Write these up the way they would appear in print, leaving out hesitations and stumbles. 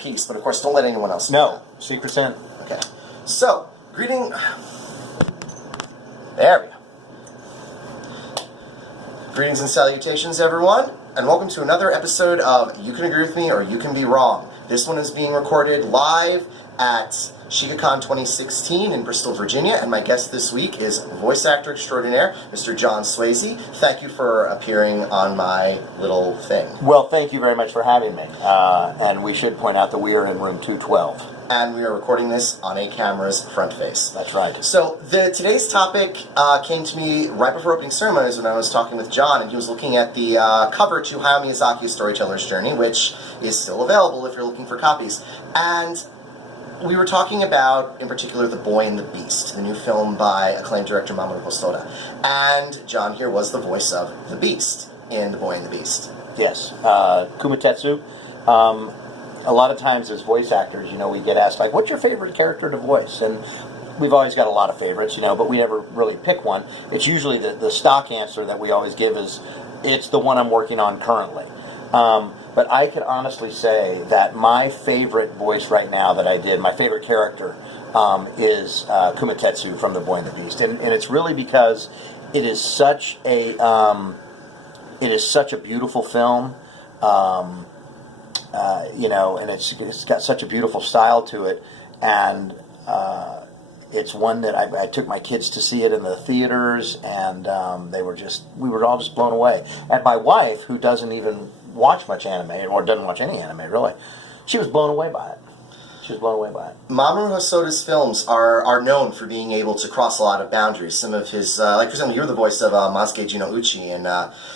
piece, but of course, don't let anyone else know. know. No, secret's in. Okay. So, there we go. Greetings and salutations, everyone, and welcome to another episode of You Can Agree With Me or You Can Be Wrong. This one is being recorded live at Shikacon 2016 in Bristol, Virginia, and my guest this week is voice actor extraordinaire, Mr. John Swasey. Thank you for appearing on my little thing. Well, thank you very much for having me. And we should point out that we are in room 212. And we are recording this on a camera's front face. That's right. So today's topic came to me right before opening ceremonies when I was talking with John, and he was looking at the cover to Hayao Miyazaki's Storyteller's Journey, which is still available if you're looking for copies. And we were talking about, in particular, The Boy and the Beast, the new film by acclaimed director Mamoru Hosoda. And John here was the voice of the Beast in The Boy and the Beast. Yes. Kumatetsu. A lot of times as voice actors, we get asked, like, what's your favorite character to voice? And we've always got a lot of favorites, but we never really pick one. It's usually the stock answer that we always give is, it's the one I'm working on currently. But I can honestly say that my favorite voice right now that I did, my favorite character, is Kumatetsu from The Boy and the Beast. And it's really because it is such a beautiful film. And it's got such a beautiful style to it, and it's one that I took my kids to see it in the theaters, and we were all just blown away. And my wife, who doesn't even watch much anime, or doesn't watch any anime really, she was blown away by it. Mamoru Hosoda's films are known for being able to cross a lot of boundaries. Some of his, like for example, you're the voice of Masuke Jinouchi in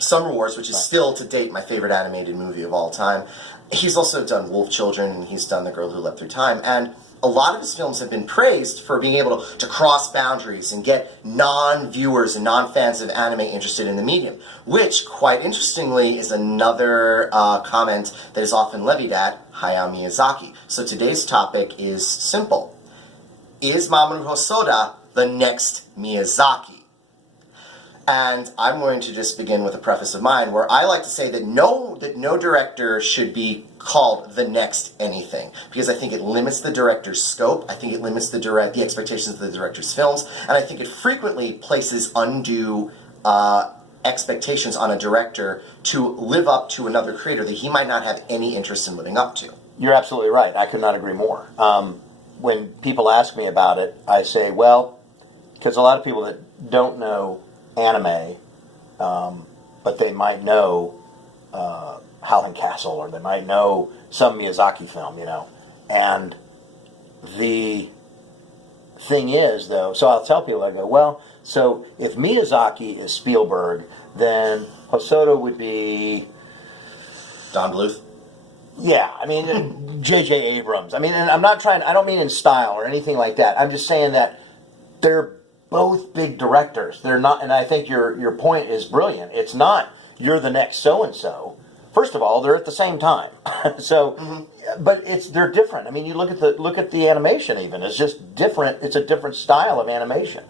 Summer Wars, which is still to date my favorite animated movie of all time. He's also done Wolf Children, and he's done The Girl Who Leapt Through Time, and a lot of his films have been praised for being able to cross boundaries and get non-viewers and non-fans of anime interested in the medium, which, quite interestingly, is another comment that is often levied at Hayao Miyazaki. So today's topic is simple. Is Mamoru Hosoda the next Miyazaki? And I'm going to just begin with a preface of mine, where I like to say that no director should be called the next anything, because I think it limits the director's scope. I think it limits the expectations of the director's films, and I think it frequently places undue expectations on a director to live up to another creator that he might not have any interest in living up to. You're absolutely right. I could not agree more. When people ask me about it, I say, well, because a lot of people that don't know anime, but they might know Howling Castle, or they might know some Miyazaki film, And the thing is, though, so I'll tell people, I go, well, so if Miyazaki is Spielberg, then Hosoda would be Don Bluth? Yeah, I mean, J.J. Abrams. I mean, and I don't mean in style or anything like that. I'm just saying that they're both big directors. They're not, and I think your point is brilliant. It's not you're the next so and so. First of all, they're at the same time. So, but they're different. I mean, you look at the animation. Even it's just different. It's a different style of animation.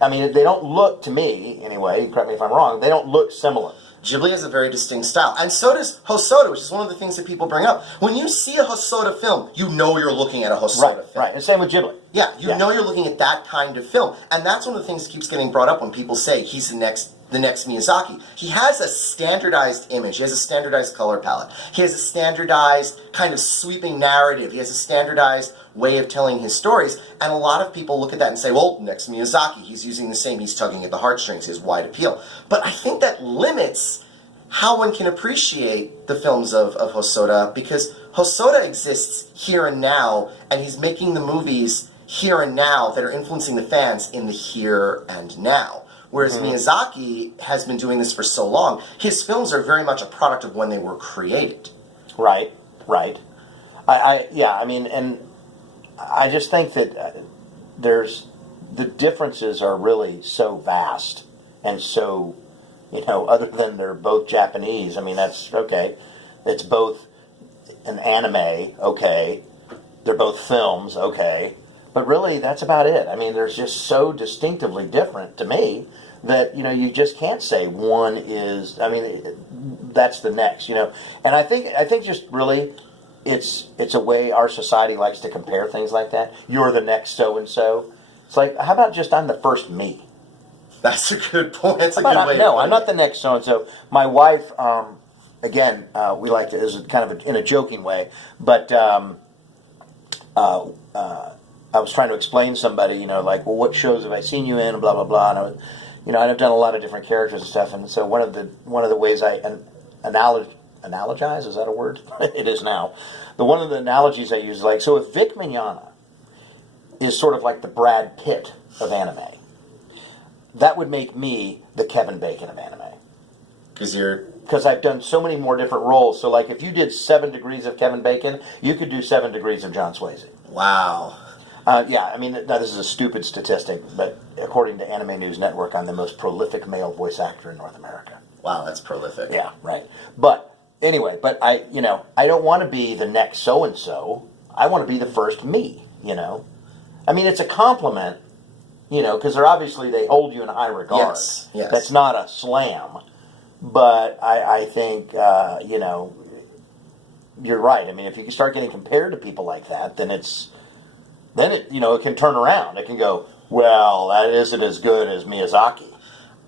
I mean, they don't look, to me anyway. Correct me if I'm wrong. They don't look similar. Ghibli has a very distinct style, and so does Hosoda, which is one of the things that people bring up. When you see a Hosoda film, you know you're looking at a Hosoda film. Right, and same with Ghibli. Yeah, you know you're looking at that kind of film, and that's one of the things that keeps getting brought up when people say he's the next Miyazaki. He has a standardized image. He has a standardized color palette. He has a standardized kind of sweeping narrative. He has a standardized way of telling his stories, and a lot of people look at that and say, well, next Miyazaki, he's using the same, he's tugging at the heartstrings, his wide appeal. But I think that limits how one can appreciate the films of Hosoda, because Hosoda exists here and now, and he's making the movies here and now that are influencing the fans in the here and now. Whereas Miyazaki has been doing this for so long, his films are very much a product of when they were created. Right. I mean, and I just think that the differences are really so vast and so, other than they're both Japanese. I mean, that's okay. It's both an anime, okay. They're both films, okay. But really, that's about it. I mean, they're just so distinctively different to me that, you just can't say one is, I mean, that's the next, And I think just really it's a way our society likes to compare things like that. You're the next so and so. It's like, how about just I'm the first me? That's a good point. That's a good way. No, I'm not the next so and so. My wife, again, we like to, is kind of in a joking way, but I was trying to explain to somebody, like, well, what shows have I seen you in, and blah blah blah. And I was, I've done a lot of different characters and stuff, and so one of the ways I analogize, is that a word? It is now. One of the analogies I use, like, so if Vic Mignogna is sort of like the Brad Pitt of anime, that would make me the Kevin Bacon of anime. Because I've done so many more different roles. So, like, if you did 7 degrees of Kevin Bacon, you could do 7 degrees of John Swasey. Wow. Yeah, I mean, now this is a stupid statistic, but according to Anime News Network, I'm the most prolific male voice actor in North America. Wow, that's prolific. Yeah, right. But anyway, I don't want to be the next so and so. I want to be the first me. I mean, it's a compliment. Because they hold you in high regard. Yes. That's not a slam. But I think, you're right. I mean, if you start getting compared to people like that, then it can turn around. It can go, well, that isn't as good as Miyazaki.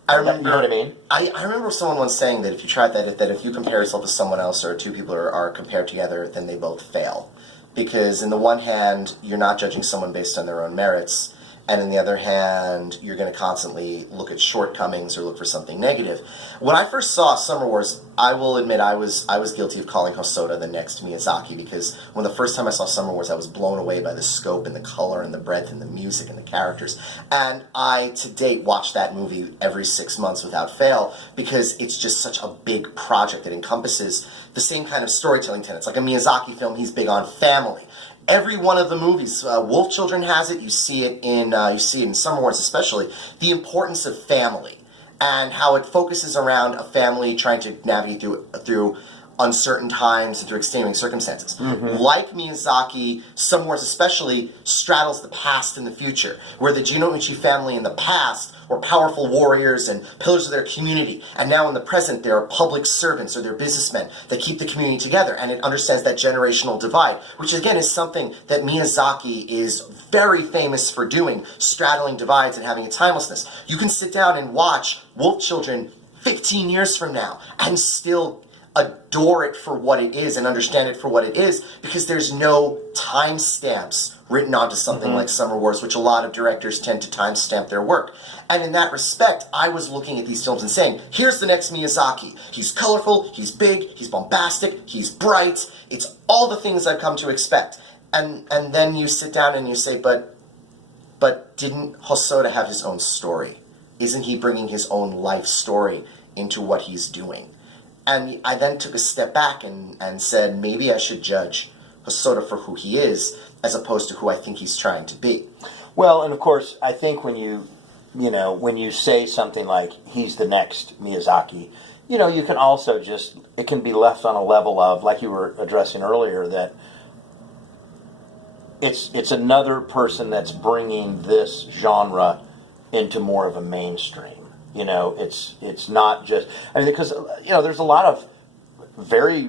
I remember, you know what I mean? I remember someone once saying that if you try that if you compare yourself to someone else or two people are compared together, then they both fail. Because in the one hand, you're not judging someone based on their own merits, and on the other hand, you're going to constantly look at shortcomings or look for something negative. When I first saw Summer Wars, I will admit I was guilty of calling Hosoda the next Miyazaki, because when the first time I saw Summer Wars, I was blown away by the scope and the color and the breadth and the music and the characters. And I, to date, watch that movie every 6 months without fail, because it's just such a big project that encompasses the same kind of storytelling tenets. Like a Miyazaki film, he's big on family. Every one of the movies, Wolf Children has it. You see it in Summer Wars, especially the importance of family and how it focuses around a family trying to navigate through uncertain times and through extenuating circumstances. Mm-hmm. Like Miyazaki, Summer Wars especially straddles the past and the future, where the Uchi family in the past were powerful warriors and pillars of their community, and now in the present they are public servants or they're businessmen that keep the community together, and it understands that generational divide, which again is something that Miyazaki is very famous for doing, straddling divides and having a timelessness. You can sit down and watch Wolf Children 15 years from now and still adore it for what it is and understand it for what it is, because there's no timestamps written onto something like Summer Wars, which a lot of directors tend to timestamp their work. And in that respect, I was looking at these films and saying, here's the next Miyazaki. He's colorful, he's big, he's bombastic, he's bright. It's all the things I've come to expect. And then you sit down and you say, but didn't Hosoda have his own story? Isn't he bringing his own life story into what he's doing? And I then took a step back and said, maybe I should judge Hosoda for who he is, as opposed to who I think he's trying to be. Well, and of course, I think when you say something like, he's the next Miyazaki, you can also it can be left on a level of, like you were addressing earlier, that it's another person that's bringing this genre into more of a mainstream. It's not just, because, there's a lot of very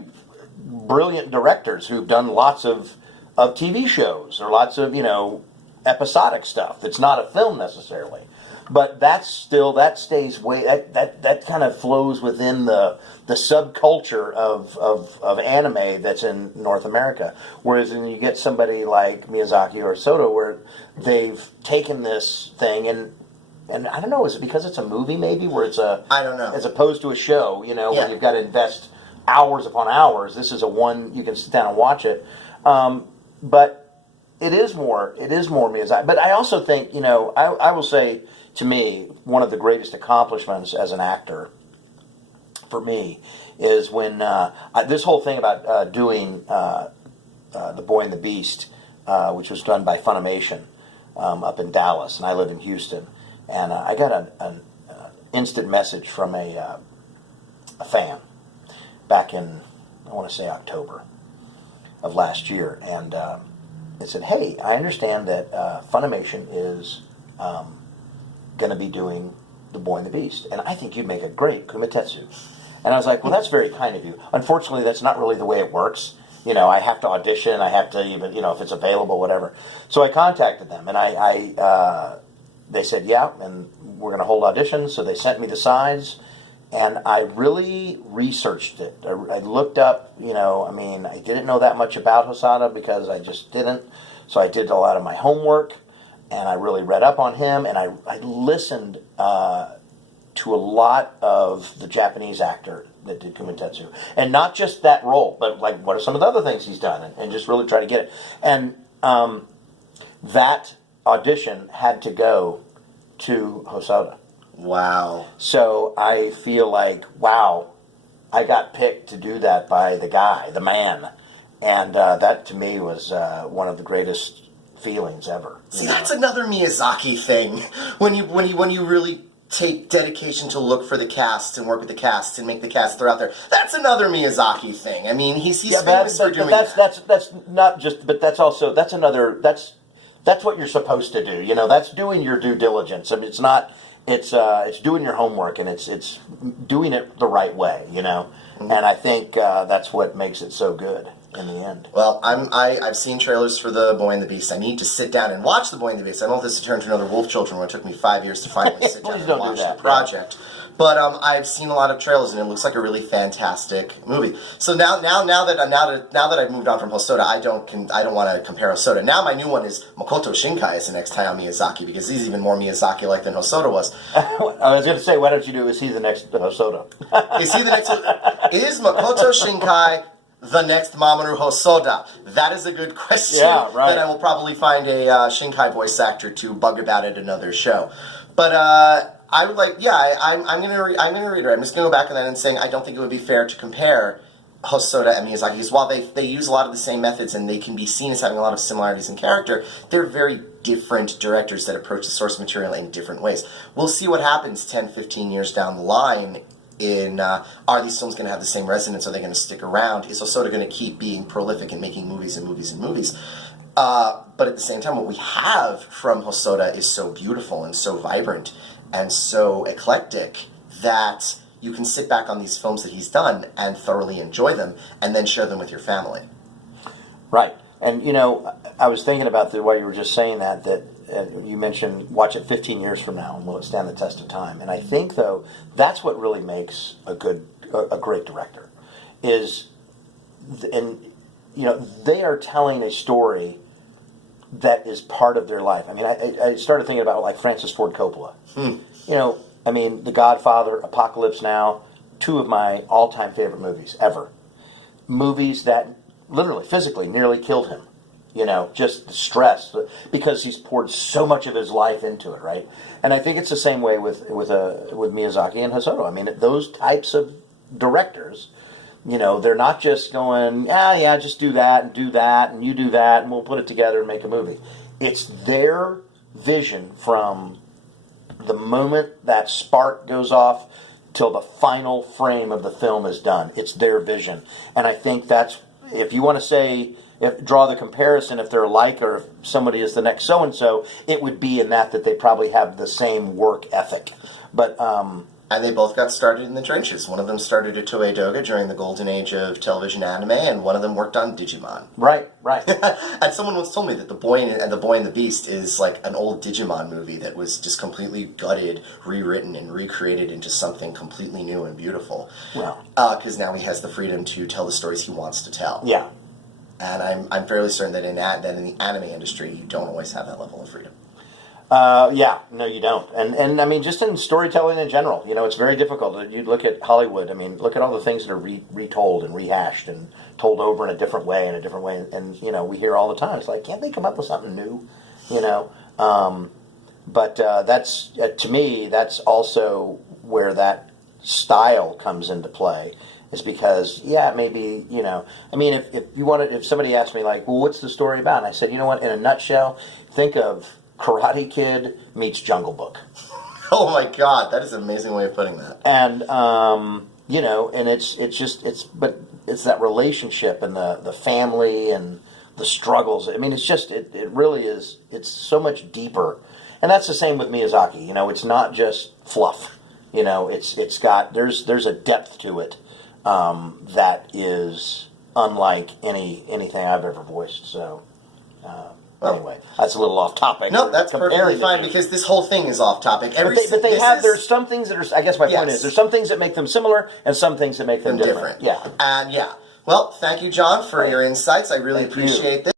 brilliant directors who've done lots of TV shows or lots of, episodic stuff that's not a film necessarily. But that stays that kind of flows within the subculture of anime that's in North America. Whereas when you get somebody like Miyazaki or Hosoda, where they've taken this thing and I don't know, is it because it's a movie maybe, where I don't know, as opposed to a show, where you've got to invest hours upon hours. This is you can sit down and watch it. But it is more Miyazaki. But I also think, I will say, to me, one of the greatest accomplishments as an actor for me is when this whole thing about doing The Boy and the Beast, which was done by Funimation up in Dallas, and I live in Houston. And I got an instant message from a fan back in, I want to say, October of last year. And it said, hey, I understand that Funimation is going to be doing The Boy and the Beast, and I think you'd make a great Kumatetsu. And I was like, well, that's very kind of you. Unfortunately, that's not really the way it works. I have to audition. I have to even, if it's available, whatever. So I contacted them, and they said, yeah, and we're going to hold auditions. So they sent me the sides, and I really researched it. I looked up, I didn't know that much about Hosoda because I just didn't. So I did a lot of my homework, and I really read up on him, and I listened to a lot of the Japanese actor that did Kumatetsu. And not just that role, but like what are some of the other things he's done, and just really try to get it. And that audition had to go to Hosoda. Wow. So I feel like, wow, I got picked to do that by the guy, the man. And that to me was one of the greatest feelings ever. See, that's another Miyazaki thing. When you really take dedication to look for the cast and work with the cast and make the cast throw out there. That's another Miyazaki thing. I mean, he's famous for doing that. That's not just, but that's also, that's what you're supposed to do. That's doing your due diligence. I mean, it's not, it's doing your homework, and it's doing it the right way, Mm-hmm. And I think that's what makes it so good in the end. Well, I've seen trailers for The Boy and the Beast. I need to sit down and watch The Boy and the Beast. I don't know if this will turn to another Wolf Children, where it took me 5 years to finally sit down and watch the project. But I've seen a lot of trailers, and it looks like a really fantastic movie. So now that I've moved on from Hosoda, I don't want to compare Hosoda. Now my new one is Makoto Shinkai is the next Hayao Miyazaki, because he's even more Miyazaki-like than Hosoda was. I was going to say, why don't you do? Is he the next Hosoda? Is he the next? Is Makoto Shinkai the next Mamoru Hosoda? That is a good question. Yeah, right. That I will probably find a Shinkai voice actor to bug about at another show. But I would like, I'm gonna reiterate. I'm just gonna go back on that and saying I don't think it would be fair to compare Hosoda and Miyazaki, because while they use a lot of the same methods and they can be seen as having a lot of similarities in character, they're very different directors that approach the source material in different ways. We'll see what happens 10, 15 years down the line. Are these films going to have the same resonance? Are they going to stick around? Is Hosoda going to keep being prolific and making movies and movies and movies? But at the same time, what we have from Hosoda is so beautiful and so vibrant and so eclectic that you can sit back on these films that he's done and thoroughly enjoy them, and then share them with your family. Right. And, I was thinking about while you were just saying that you mentioned watch it 15 years from now and will it stand the test of time. And I think, though, that's what really makes a great director is, they are telling a story that is part of their life. I mean, I started thinking about like Francis Ford Coppola. The Godfather, Apocalypse Now, two of my all-time favorite movies ever. Movies that literally, physically, nearly killed him. Just the stress, because he's poured so much of his life into it, right? And I think it's the same way with Miyazaki and Hosoda. I mean, those types of directors, they're not just going, just do that, and you do that, and we'll put it together and make a movie. It's their vision from the moment that spark goes off till the final frame of the film is done. It's their vision. And I think that's, if you want to say, draw the comparison, if they're alike or if somebody is the next so-and-so, it would be in that they probably have the same work ethic. But and they both got started in the trenches. One of them started at Toei Doga during the golden age of television anime, and one of them worked on Digimon. Right. And someone once told me that The Boy and the Beast is like an old Digimon movie that was just completely gutted, rewritten, and recreated into something completely new and beautiful. Well, because now he has the freedom to tell the stories he wants to tell. Yeah. And I'm fairly certain that in the anime industry, you don't always have that level of freedom. No, you don't. And I mean, just in storytelling in general, it's very difficult. You look at Hollywood. I mean, look at all the things that are retold and rehashed and told over in a different way. And we hear all the time. It's like, can't they come up with something new? But that's to me, that's also where that style comes into play. Is because, maybe, if somebody asked me, like, well, what's the story about? And I said, you know what, in a nutshell, think of Karate Kid meets Jungle Book. Oh my God, that is an amazing way of putting that. And, and it's that relationship and the family and the struggles. I mean, it's just, it really is, it's so much deeper. And that's the same with Miyazaki, it's not just fluff. It's got, there's a depth to it. That is unlike anything I've ever voiced. So anyway, that's a little off topic. No, that's perfectly Comparing fine the two. because this whole thing is off topic. But they have. There's some things that are. I guess my point is there's some things that make them similar and some things that make them different. Yeah. And yeah. Well, thank you, John, for your insights. I really Thank you. appreciate this.